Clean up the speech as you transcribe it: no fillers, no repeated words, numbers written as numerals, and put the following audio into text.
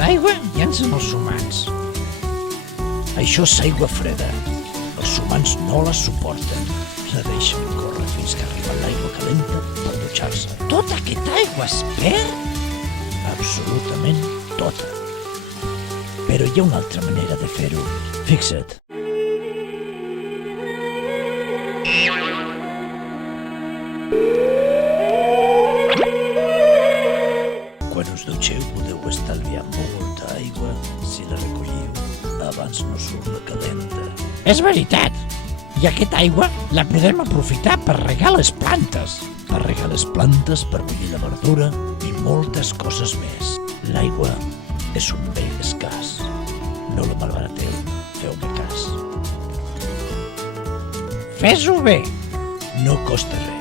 d'aigua llancen els humans. Això és aigua freda. Els humans no la suporten. La deixen córrer fins que arriba l'aigua calenta per dutxar-se. Tota aquesta aigua es perd? Absolutament tota. Però hi ha una altra manera de fer-ho. Fixa't. Quan us dutxeu podeu estalviar molta aigua si la recolliu abans no surt la calenta. És veritat. I aquesta aigua la podem aprofitar per regar les plantes. Per regar les plantes, per bullir la verdura i moltes coses més. L'aigua és un bé escàs. No la malbarateu, feu-me cas. Fes-ho bé. No costa res.